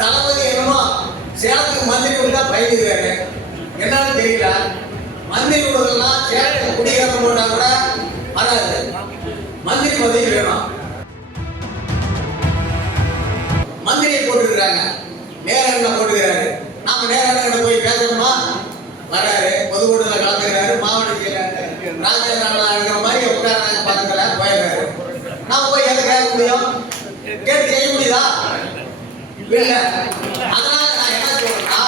தளபதி என்னமோ சேலத்துக்கு மந்திரி விட்டா பயந்துக்கிறாரு. என்னன்னு தெரியல. மந்திரி விடுறதெல்லாம் சேலத்துக்கு குடியேற்ற போட்டா கூட வராது. மந்திரி பதவி வேணும். மந்திரியை போட்டுக்கிறாங்க. நேரம் போட்டுக்கிறாரு. நாம நேரம் போய் பேசணுமா? வராரு. பொதுக்கூட்டத்தில் கலந்துக்கிறாரு. மாவட்ட செயலாளர் ராஜேந்திரா இருக்கிற மாதிரி உட்காராங்க பக்கத்தில். போயிடுறாரு. நாம போய் எதை கேட்க முடியும்? இல்லை அதனால நான் என்ன சொல்றேன்னா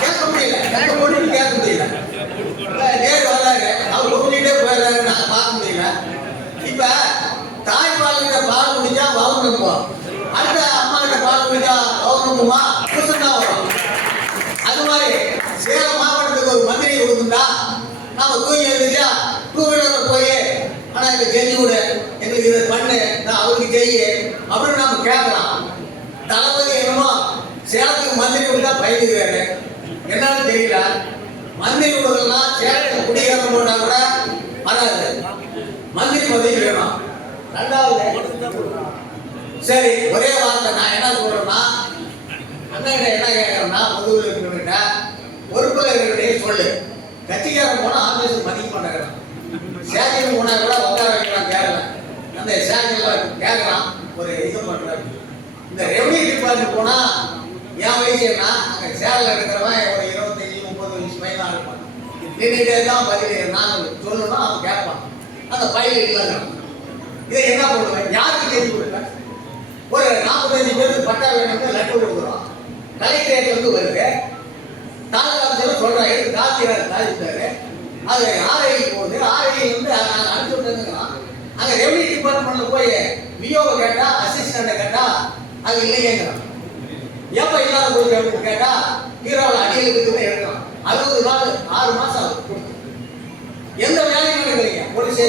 கேட்க முடியல கேட்க முடியும் கேட்க முடியல இப்ப நேரு வர்றாரு அவர் கூட்டிகிட்டே போயிடுறாரு நான் பார்க்க முடியல இப்ப தாய்ப்பால் கிட்ட பால் குடிச்சா வவுனுக்கும் அடுத்த அம்மா கிட்ட பால் குடிச்சா வவுனுக்குமா புதுசு தான் வரும் அது மாதிரி சேலம் மாவட்டத்துக்கு ஒரு மந்திரி கொடுக்குண்டா நாம தூங்கி எழுந்திரிச்சா டூ வீலர்ல போய் ஆனா இதை செஞ்சு கொடு எங்களுக்கு இதை பண்ணு நான் அவருக்கு செய்ய. அப்படின்னு நம்ம கேட்கலாம். தளபதி என்னமோ சேலத்துக்கு மந்திரி விட்டா பயந்துக்கிறாரு. என்னன்னு தெரியல. மந்திரி விடுறதெல்லாம் சேலத்துக்கு குடியேற்ற போட்டா கூட வராது. மந்திரி பதவி வேணும். ரெண்டாவது சரி ஒரே வார்த்தை. நான் என்ன சொல்றேன்னா அண்ணன் என்ன கேட்கறேன்னா முதுகுல இருக்கிறவங்க பொறுப்புல இருக்கிறவங்க சொல்லு. கட்சிக்காரன் போனா ஆபீஸ் மதிக்க மாட்டாங்க சேகரில் போனா கூட உட்கார வைக்கிறான் கேட்கல அந்த சேகரில் கேட்குறான் ஒரு இது பண்ணுறாரு இந்த ரெவன்யூ டிபார்ட்மெண்ட் போனா என் வயசு என்ன? அங்கே சேரில் இருக்கிறவன் ஒரு இருபத்தஞ்சி முப்பது வயசு பையனாக இருப்பான். நின்றுட்டே தான் பதில் நான் சொல்லணும் அவன் கேட்பான். அந்த பையன் இல்லைங்க இதை என்ன பண்ணுவேன்? யாருக்கு தெரிஞ்சு கொடுப்பேன்? ஒரு நாற்பத்தஞ்சு பேருக்கு பட்டா வேணும்னு லெட்டர் கொடுக்குறோம். கலெக்டரேட் வந்து வருது. தாலுகா ஆஃபீஸர் சொல்றான் எடுத்து காத்திரார் தாசில்தாரு அது ஆர்ஐ போகுது. ஆர்ஐ வந்து நாங்கள் அனுப்பிச்சு விட்டுருங்கிறான் அங்கே ரெவன்யூ டிபார்ட்மெண்ட்ல போய் கேட்டா அசிஸ்டண்ட்டை கேட்டா அது இல்லையேங்கிறான். எப்ப இல்லாத போய் கேட்டா ஹீரோவில் அடியில் இருக்குதுன்னு எடுக்கிறான் அறுபது நாள் ஆறு மாசம் ஆகுது எந்த வேலையும் நடக்கிறீங்க போலீஸ்